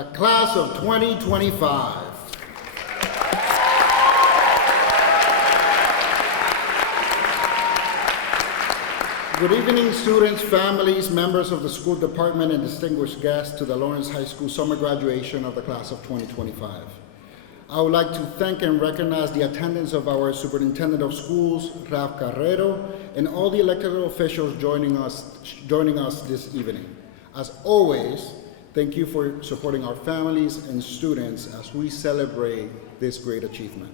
the class of 2025. Good evening, students, families, members of the school department, and distinguished guests to the Lawrence High School Summer Graduation of the class of 2025. I would like to thank and recognize the attendance of our Superintendent of Schools, Ralph Carrero, and all the elected officials joining us this evening. As always, thank you for supporting our families and students as we celebrate this great achievement.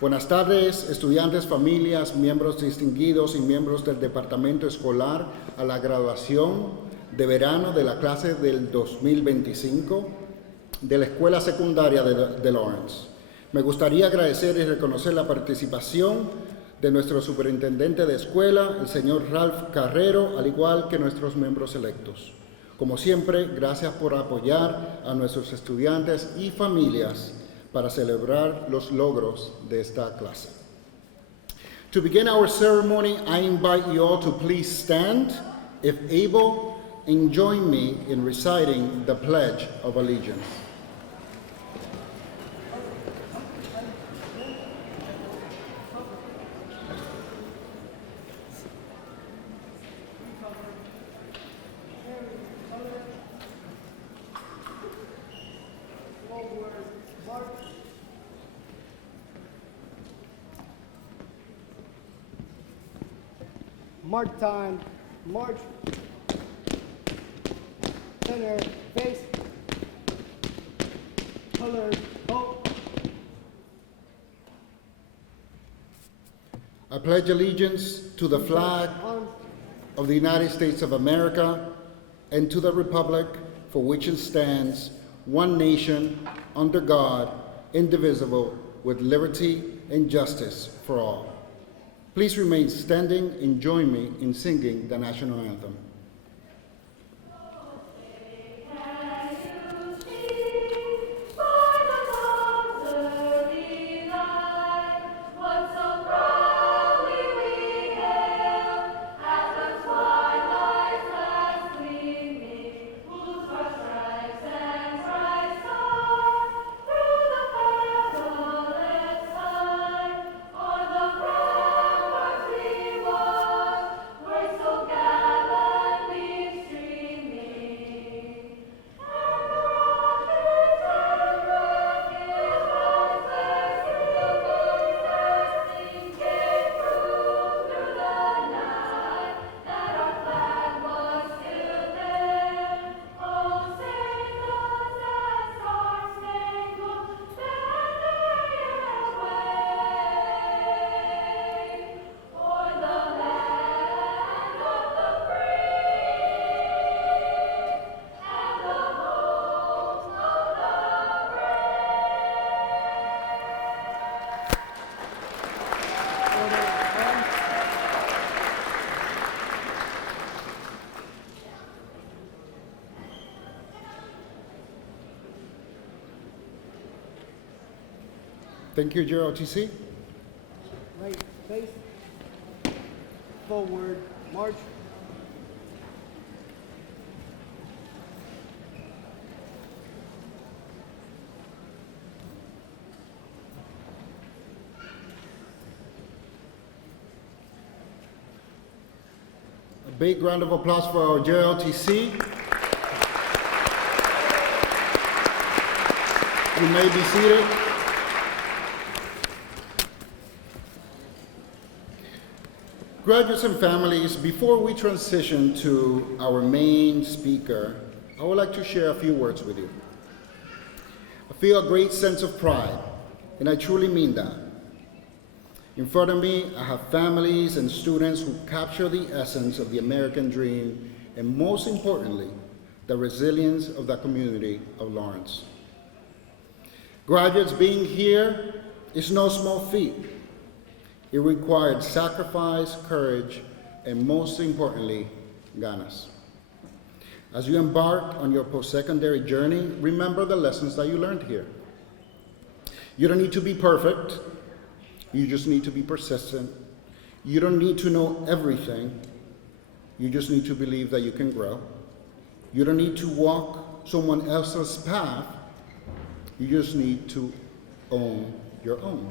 Buenas tardes, estudiantes, familias, miembros distinguidos y miembros del departamento escolar a la graduación de verano de la clase del 2025 de la Escuela Secundaria de Lawrence. Me gustaría agradecer y reconocer la participación de nuestro superintendente de escuela, el señor Ralph Carrero, al igual que nuestros miembros electos. Como siempre, gracias por apoyar a nuestros estudiantes y familias para celebrar los logros de esta clase. To begin our ceremony, I invite you all to please stand, if able, and join me in reciting the Pledge of Allegiance. Mark time, march, center, face, color, hope. I pledge allegiance to the flag of the United States of America and to the republic for which it stands, one nation, under God, indivisible, with liberty and justice for all. Please remain standing and join me in singing the national anthem. Thank you, JROTC. Right, face, forward, march. A big round of applause for our JROTC. You may be seated. Graduates and families, before we transition to our main speaker, I would like to share a few words with you. I feel a great sense of pride, and I truly mean that. In front of me, I have families and students who capture the essence of the American dream, and most importantly, the resilience of the community of Lawrence. Graduates, being here is no small feat. It required sacrifice, courage, and most importantly, ganas. As you embark on your post-secondary journey, remember the lessons that you learned here. You don't need to be perfect. You just need to be persistent. You don't need to know everything. You just need to believe that you can grow. You don't need to walk someone else's path. You just need to own your own.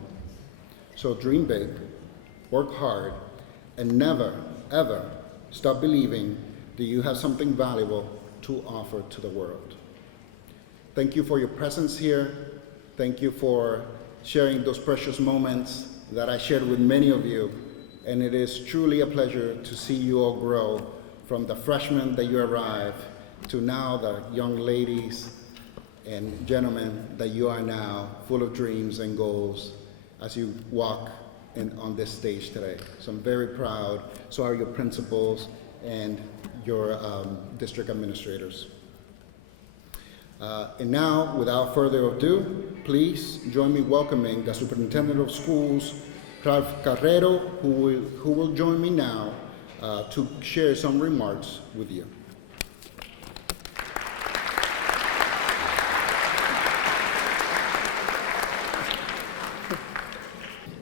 So dream big, work hard, and never, ever stop believing that you have something valuable to offer to the world. Thank you for your presence here. Thank you for sharing those precious moments that I shared with many of you. And it is truly a pleasure to see you all grow from the freshmen that you arrived to now the young ladies and gentlemen that you are now, full of dreams and goals as you walk on this stage today. So I'm very proud. So are your principals and your district administrators. And now, without further ado, please join me welcoming the Superintendent of Schools, Ralph Carrero, who will join me now to share some remarks with you.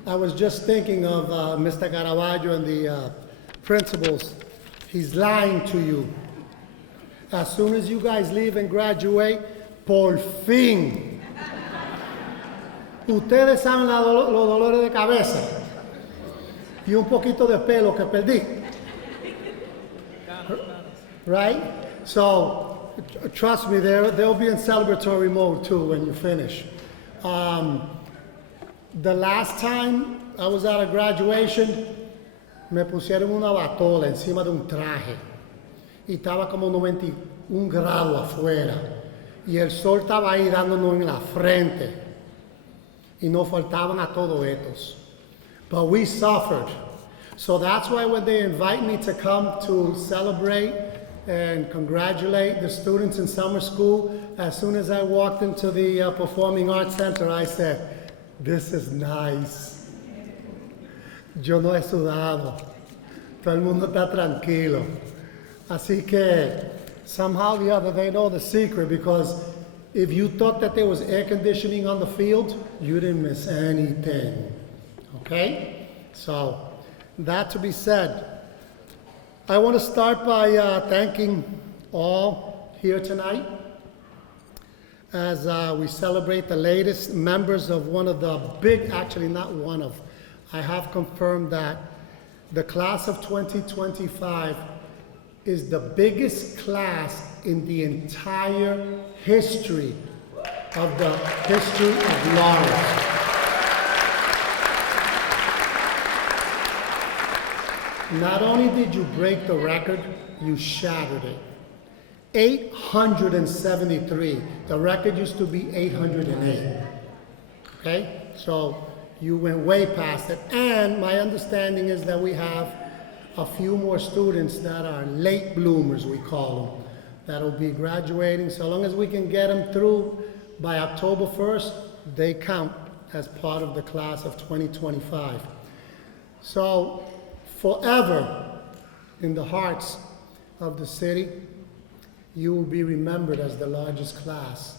I was just thinking of Mr. Caravaggio and the principals. He's lying to you. As soon as you guys leave and graduate, por fin. Ustedes saben los dolores de cabeza y un poquito de pelo que perdí. Right? So, trust me, they'll be in celebratory mode too when you finish. The last time I was at a graduation, me pusieron una batola encima de un traje y estaba como 91 grados afuera y el sol estaba ahí dándonos en la frente y nos faltaban a todos estos. But we suffered. So that's why when they invite me to come to celebrate and congratulate the students in summer school, as soon as I walked into the Performing Arts Center, I said, "This is nice." Yo no he sudado. Todo el mundo está tranquilo. Así que somehow or the other they know the secret, because if you thought that there was air conditioning on the field, you didn't miss anything. Okay? So that to be said, I want to start by thanking all here tonight as we celebrate the latest members of one of the big, actually not one of, I have confirmed that the class of 2025 is the biggest class in the entire history of Lawrence. Not only did you break the record, you shattered it. 873. The record used to be 808. Okay? So you went way past it. And my understanding is that we have a few more students that are late bloomers, we call them, that'll be graduating. So long as we can get them through by October 1st, they count as part of the class of 2025. So forever in the hearts of the city, you will be remembered as the largest class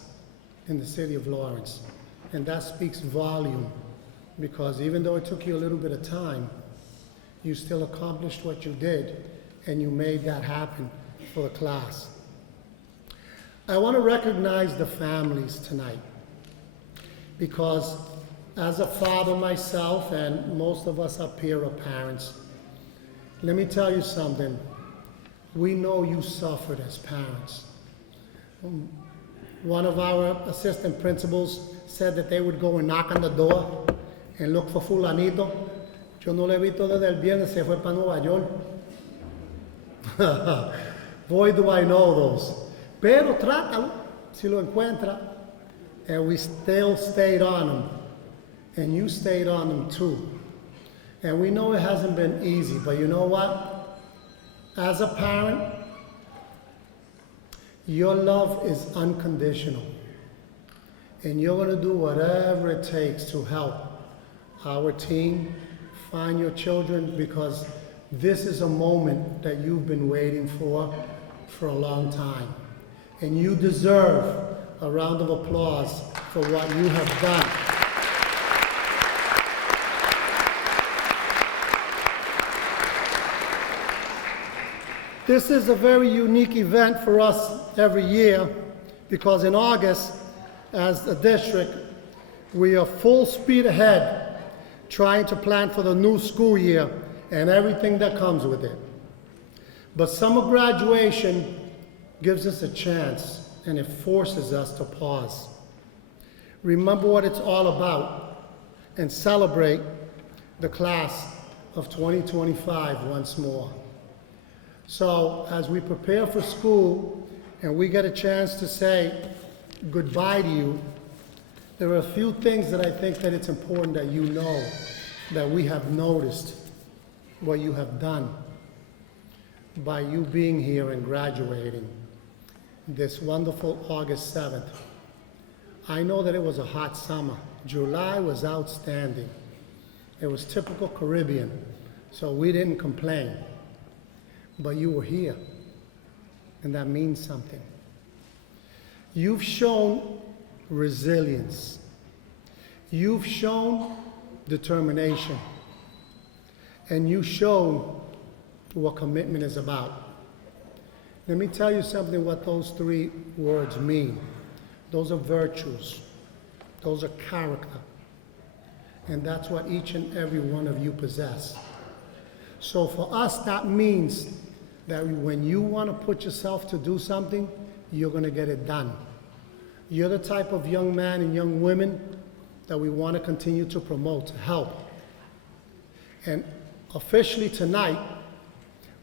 in the city of Lawrence. And that speaks volume, because even though it took you a little bit of time, you still accomplished what you did, and you made that happen for the class. I want to recognize the families tonight, because as a father myself, and most of us up here are parents, let me tell you something. We know you suffered as parents. One of our assistant principals said that they would go and knock on the door and look for fulanito. Yo no lo he visto desde el viernes, se fue para Nueva York. Boy, do I know those. Pero trátalo, si lo encuentra. And we still stayed on them. And you stayed on them too. And we know it hasn't been easy, but you know what? As a parent, your love is unconditional. And you're going to do whatever it takes to help our team find your children, because this is a moment that you've been waiting for a long time. And you deserve a round of applause for what you have done. This is a very unique event for us every year, because in August, as a district, we are full speed ahead trying to plan for the new school year and everything that comes with it. But summer graduation gives us a chance, and it forces us to pause. Remember what it's all about and celebrate the class of 2025 once more. So as we prepare for school and we get a chance to say goodbye to you, there are a few things that I think that it's important that you know, that we have noticed what you have done by you being here and graduating this wonderful August 7th. I know that it was a hot summer. July was outstanding. It was typical Caribbean, so we didn't complain. But you were here, and that means something. You've shown resilience. You've shown determination. And you've shown what commitment is about. Let me tell you something what those three words mean. Those are virtues. Those are character. And that's what each and every one of you possess. So for us, that means that when you want to put yourself to do something, you're going to get it done. You're the type of young man and young women that we want to continue to promote, to help. And officially tonight,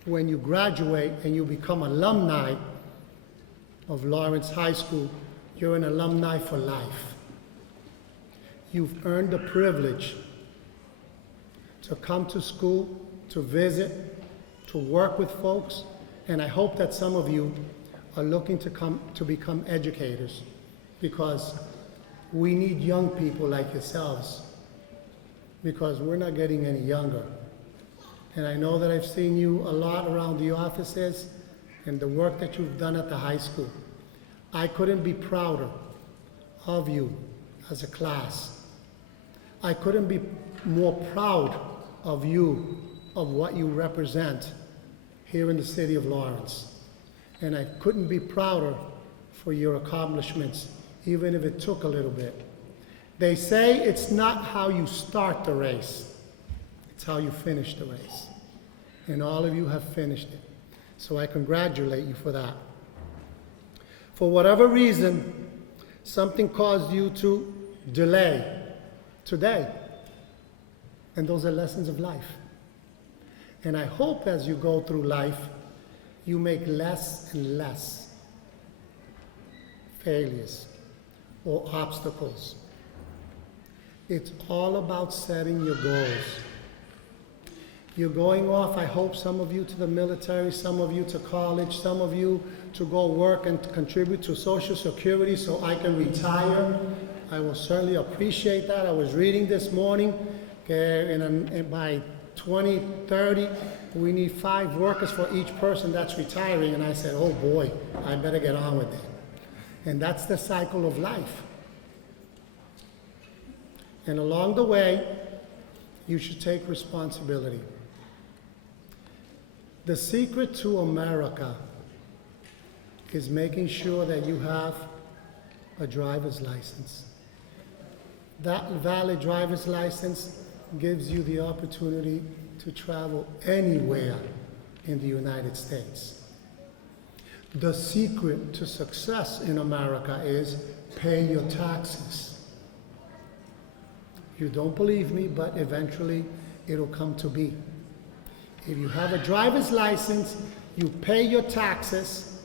when you graduate and you become alumni of Lawrence High School, you're an alumni for life. You've earned the privilege to come to school, to visit, to work with folks, and I hope that some of you are looking to become educators, because we need young people like yourselves, because we're not getting any younger. And I know that I've seen you a lot around the offices and the work that you've done at the high school. I couldn't be prouder of you as a class. I couldn't be more proud of you, of what you represent here in the city of Lawrence. And I couldn't be prouder for your accomplishments, even if it took a little bit. They say it's not how you start the race, it's how you finish the race. And all of you have finished it. So I congratulate you for that. For whatever reason, something caused you to delay today. And those are lessons of life. And I hope as you go through life, you make less and less failures or obstacles. It's all about setting your goals. You're going off, I hope, some of you to the military, some of you to college, some of you to go work and to contribute to Social Security so I can retire. I will certainly appreciate that. I was reading this morning, by 2030, we need 5 workers for each person that's retiring. And I said, oh boy, I better get on with it. And that's the cycle of life. And along the way, you should take responsibility. The secret to America is making sure that you have a driver's license. That valid driver's license gives you the opportunity to travel anywhere in the United States. The secret to success in America is pay your taxes. You don't believe me, but eventually it'll come to be. If you have a driver's license, you pay your taxes,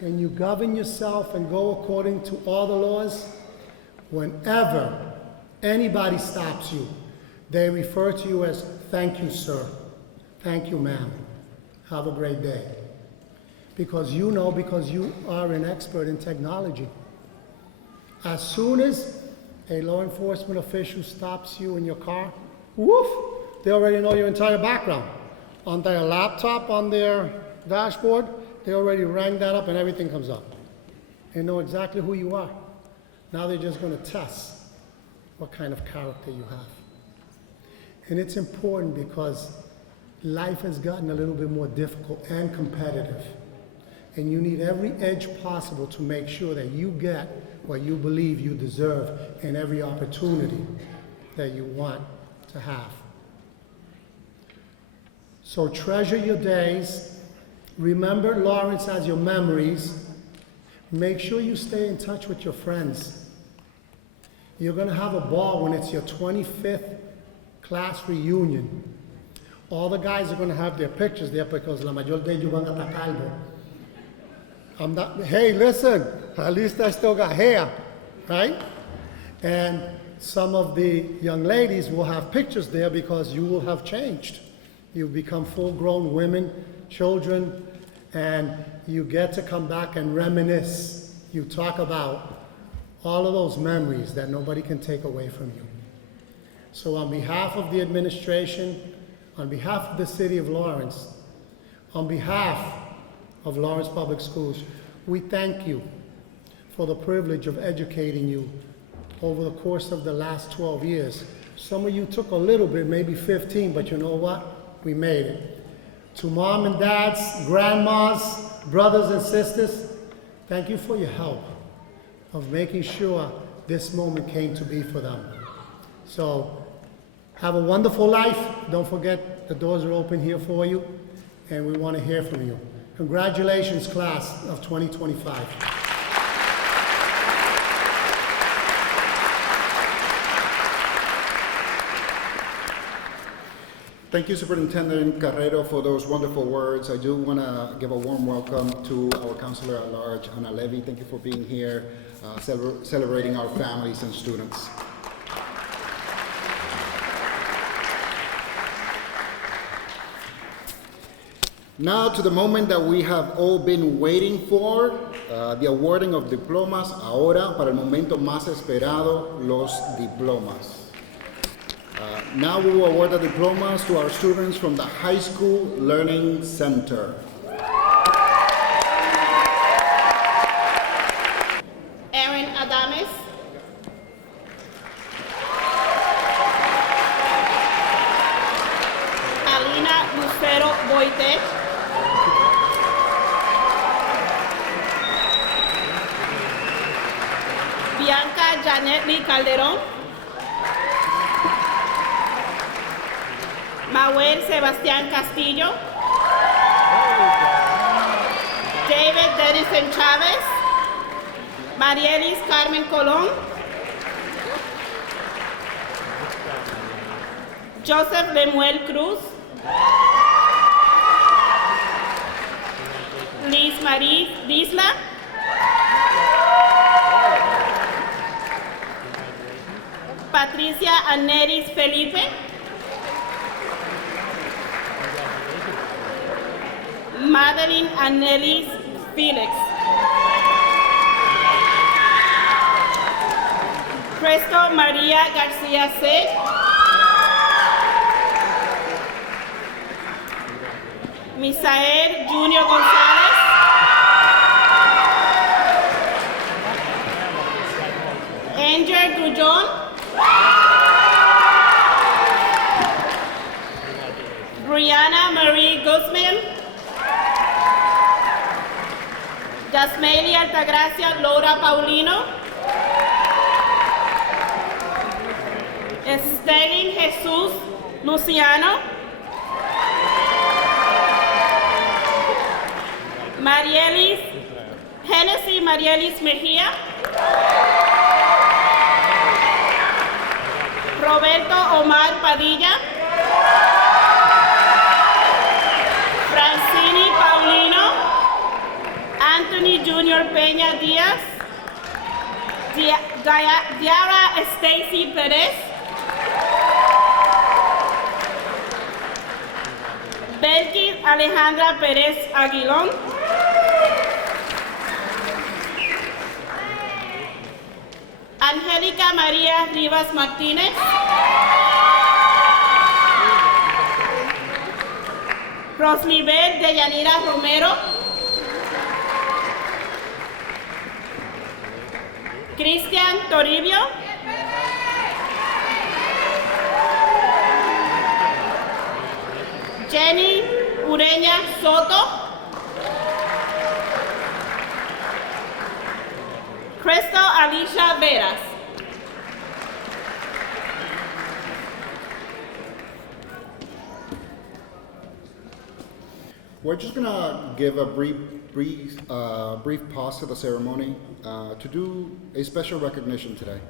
and you govern yourself and go according to all the laws, whenever anybody stops you, they refer to you as, thank you, sir. Thank you, ma'am. Have a great day. Because you know, because you are an expert in technology. As soon as a law enforcement official stops you in your car, woof, they already know your entire background. On their laptop, on their dashboard, they already rang that up and everything comes up. They know exactly who you are. Now they're just going to test what kind of character you have. And it's important because life has gotten a little bit more difficult and competitive. and you need every edge possible to make sure that you get what you believe you deserve and every opportunity that you want to have. So treasure your days. Remember Lawrence as your memories. Make sure you stay in touch with your friends. You're going to have a ball when it's your 25th class reunion. All the guys are going to have their pictures there because la mayor de ellos van a estar calvo. I'm not, hey, listen, at least I still got hair, right? And some of the young ladies will have pictures there because you will have changed. You've become full-grown women, children, and you get to come back and reminisce. You talk about all of those memories that nobody can take away from you. So on behalf of the administration, on behalf of the city of Lawrence, on behalf of Lawrence Public Schools, we thank you for the privilege of educating you over the course of the last 12 years. Some of you took a little bit, maybe 15, but you know what? We made it. To mom and dads, grandmas, brothers and sisters, thank you for your help of making sure this moment came to be for them. So have a wonderful life. Don't forget the doors are open here for you, and we want to hear from you. Congratulations, class of 2025. Thank you, Superintendent Carrero, for those wonderful words. I do want to give a warm welcome to our Counselor at Large, Ana Levy. Thank you for being here, celebrating our families and students. Now to the moment that we have all been waiting for, the awarding of diplomas. Ahora, para el momento más esperado, los diplomas. Now we will award the diplomas to our students from the High School Learning Center. Erin Adames. Alina Lucero Boite. Bianca Janet Lee Calderón. Mauel Sebastián Castillo. David Denison Chávez. Marielis Carmen Colón. Joseph Lemuel Cruz. Liz Marie Disla. Patricia Aneris Felipe. Madeline Anelis Felix. Presto María García C. Misael Junior González. Angel Grullón. Brianna Marie Guzman. Yasmeli Altagracia Laura Paulino. Estelin Jesús Luciano. Marielis Genesis Marielis Mejía. Roberto Omar Padilla. Francini Paulino. Anthony Junior Peña Díaz. Diara Stacy Perez. Belkis Alejandra Pérez Aguilón. Angélica María Rivas Martínez. Roslibel Deyanira Romero. Cristian Toribio. Jenny Ureña Soto. Crystal Alicia Veras. We're just gonna give a brief pause to the ceremony to do a special recognition today.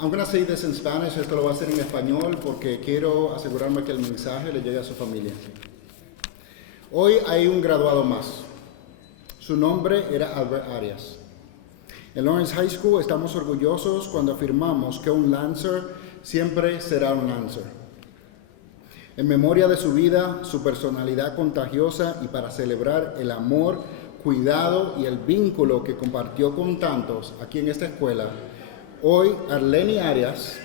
I'm gonna say this in Spanish, esto lo voy a hacer en español porque quiero asegurarme que el mensaje le llegue a su familia. Hoy hay un graduado más. Su nombre era Albert Arias. En Lawrence High School estamos orgullosos cuando afirmamos que un Lancer siempre será un Lancer. En memoria de su vida, su personalidad contagiosa y para celebrar el amor, cuidado y el vínculo que compartió con tantos aquí en esta escuela, hoy Arleni Arias,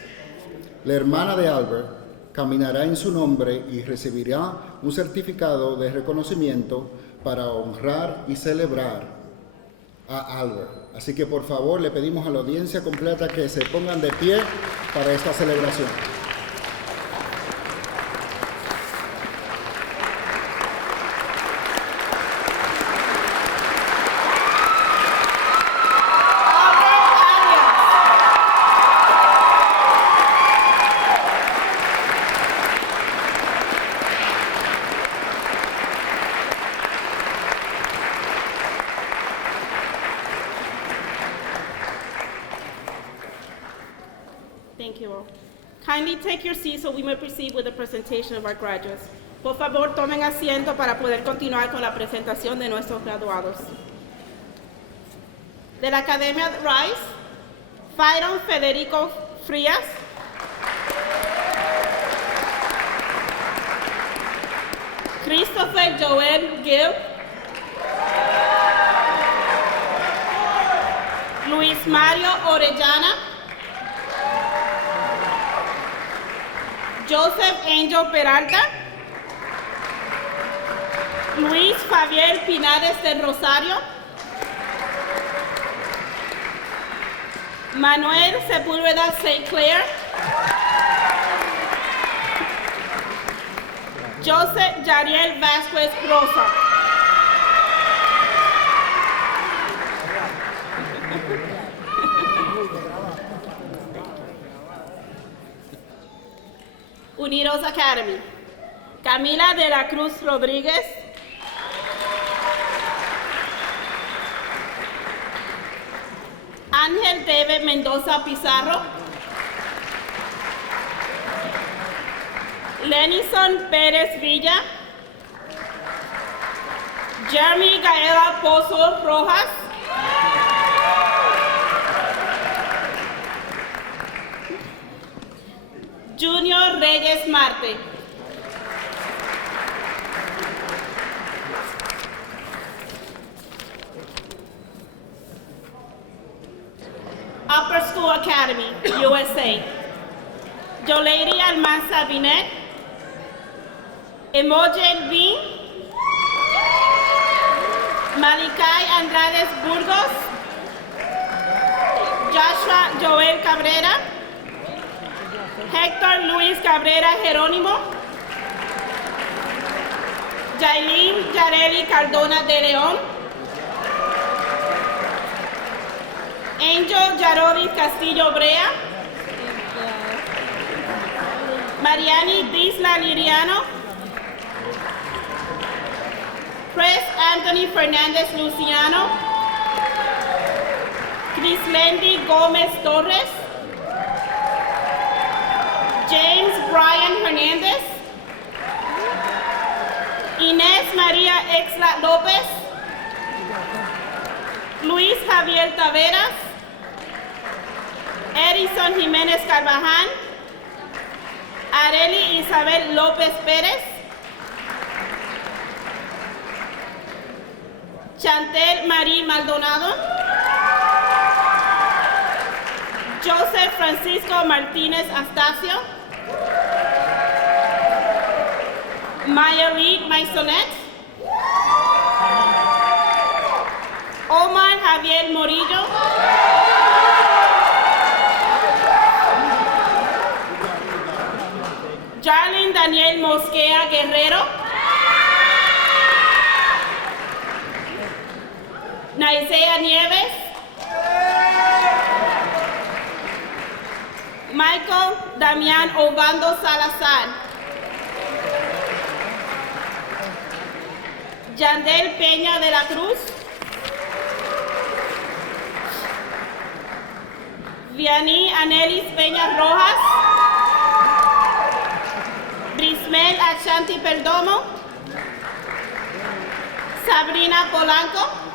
la hermana de Albert, caminará en su nombre y recibirá un certificado de reconocimiento para honrar y celebrar a Albert. Así que por favor le pedimos a la audiencia completa que se pongan de pie para esta celebración. Thank you all. Kindly take your seats so we may proceed with the presentation of our graduates. Por favor, tomen asiento para poder continuar con la presentación de nuestros graduados. De la Academia Rice, Fyron Federico Frías. Christopher Joel Gill. Luis Mario Orellana. Joseph Angel Peralta, Luis Javier Pinares del Rosario, Manuel Sepúlveda St. Clair, Joseph Yariel Vasquez Rosa. Unidos Academy, Camila de la Cruz Rodríguez, Ángel David Mendoza Pizarro, Lenison Pérez Villa, Jeremy Gaela Pozo Rojas, Junior Reyes Marte. Upper School Academy, USA. Yolady Almanza Binet, Imogen Bean, Malikai Andrades Burgos, Joshua Joel Cabrera, Héctor Luis Cabrera Jerónimo, Yailin Yareli Cardona de León, Angel Yarodis Castillo Brea, Mariani Disla Liriano, Chris Anthony Fernandez Luciano, Crislendi Gómez Torres, James Brian Hernandez, Inés María Exla López, Luis Javier Taveras, Edison Jiménez Carvajal, Areli Isabel López Pérez, Chantel Marie Maldonado, Joseph Francisco Martínez Astacio, Mayerly Maisonet, Omar Javier Morillo, Jarlin Daniel Mosquea Guerrero, Naisea Nieves, Michael Damián Obando Salazar. Yandel Peña de la Cruz. Vianney Anelis Peña Rojas. Brismel Ashanti Perdomo. Sabrina Polanco.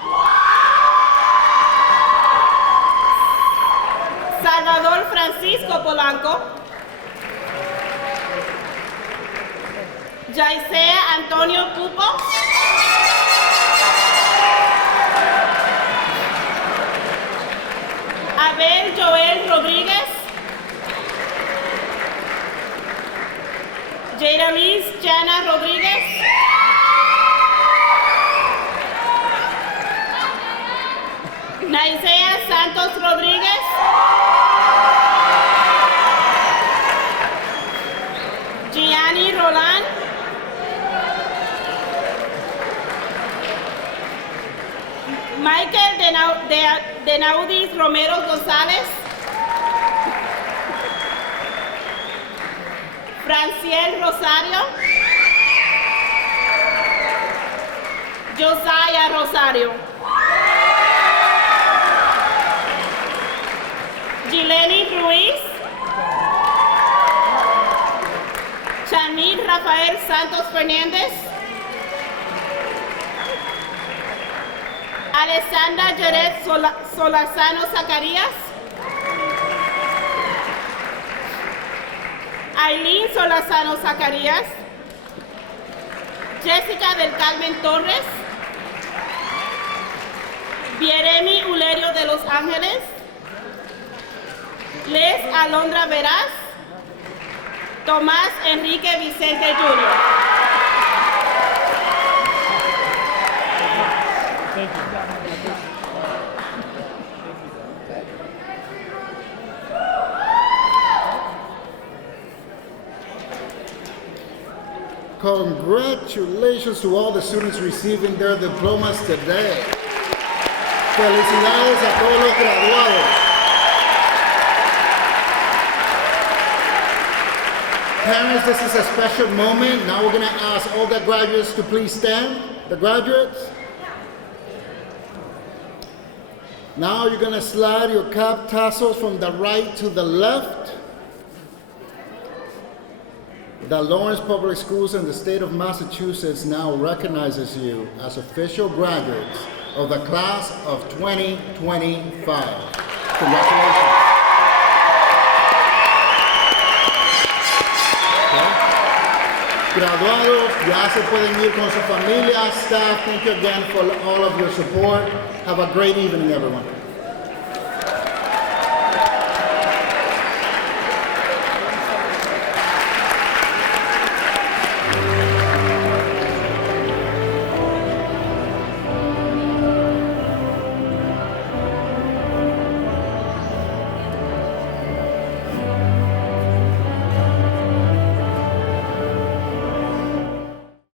Salvador Francisco Polanco. Yaisea Antonio Cupo. Abel Joel Rodríguez. Jadalis Jana Rodríguez. Naisea Santos Rodríguez. Gianni Roland. Michael Denaudis Romero González. Franciel Rosario. Josiah Rosario. Gileni Ruiz. Chanil Rafael Santos Fernández. Alessandra Jared Solarzano Zacarías. Aileen Solarzano Zacarías. Jessica del Carmen Torres. Bieremi Ulerio de Los Ángeles. Les Alondra Veraz. Tomás Enrique Vicente Jr. Congratulations to all the students receiving their diplomas today. Felicidades a todos los graduados. Parents, this is a special moment. Now we're going to ask all the graduates to please stand. The graduates. Now you're going to slide your cap tassels from the right to the left. The Lawrence Public Schools in the state of Massachusetts now recognizes you as official graduates of the class of 2025. Congratulations. Graduados, ya se pueden ir con su familia. Staff, thank you again for all of your support. Have a great evening, everyone.